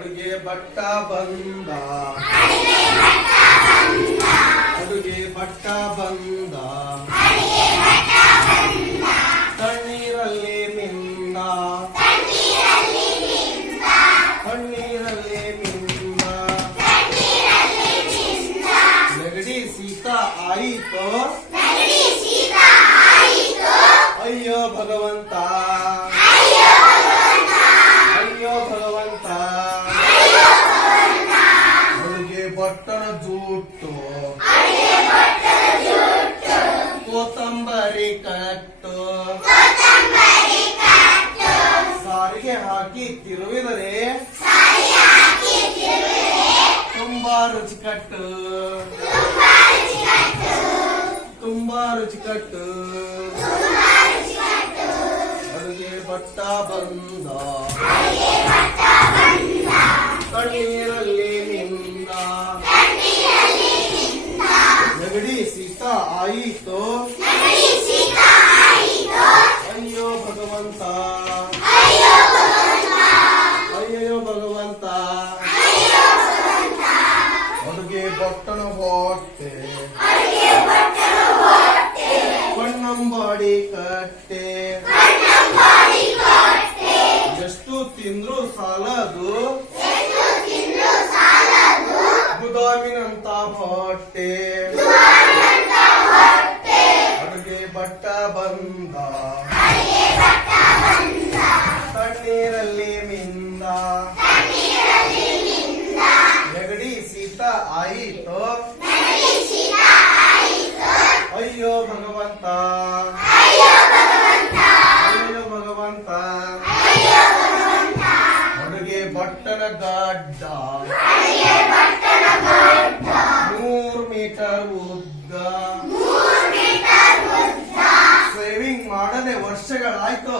ಅಡುಗೆ ಭಟ್ಟ ಬಂದ ಅಡುಗೆ ಭಟ್ಟ ಬಂದ ತಣ್ಣೀರಲ್ಲಿ ಮಿಂದ ತಣ್ಣೀರಲ್ಲಿ ಮಿಂದ ನೆಗಡಿ ಶೀತ ಆಯಿತು ಅಯ್ಯೋ ಭಗವಂತ ಅಯ್ಯೋ ಭಗವಂತ ಅಡುಗೆ ಭಟ್ಟನ ಜೂಟು ಕೊತ್ತಂಬರಿ ಕಟ್ಟು ಸಾರಿಗೆ ಹಾಕಿ ತಿರುವಿದರೆ ತುಂಬಾ ರುಚಿಕಟ್ಟು ತುಂಬಾ ರುಚಿಕಟ್ಟು ಅಡುಗೆ ಭಟ್ಟ ಬಂದ ತಣ್ಣೀರಲ್ಲಿ ನಿಂದ ನೆಗಡಿ ಶೀತ ಆಯಿತು ಅಯ್ಯೋ ಭಗವಂತ ಅಯ್ಯೋ ಭಗವಂತ ಅಡುಗೆ ಭಟ್ಟನ ಹೊಟ್ಟೆ ಕಣ್ಣಂಬಾಡಿ ಕಟ್ಟೆ ಎಷ್ಟು ತಿಂದ್ರು ಸಾಲದು ಗುದಾಮಿನಂತ ಹೊಟ್ಟೆ ಅಡುಗೆ ಭಟ್ಟ ಬಂದ ತಣ್ಣೀರಲ್ಲಿ ಮಿಂದ ನೆಗಡಿ ಶೀತ ಆಯಿತು ಅಯ್ಯೋ ಭಗವಂತ ಅಯ್ಯೋ ಭಗವಂತ ಅಡುಗೆ ಭಟ್ಟನ ಗಡ್ಡ 3 ಮೀಟರ್ ಉದ್ದ ಸೇವಿಂಗ್ ಮಾಡದೆ ವರ್ಷಗಳಾಯ್ತು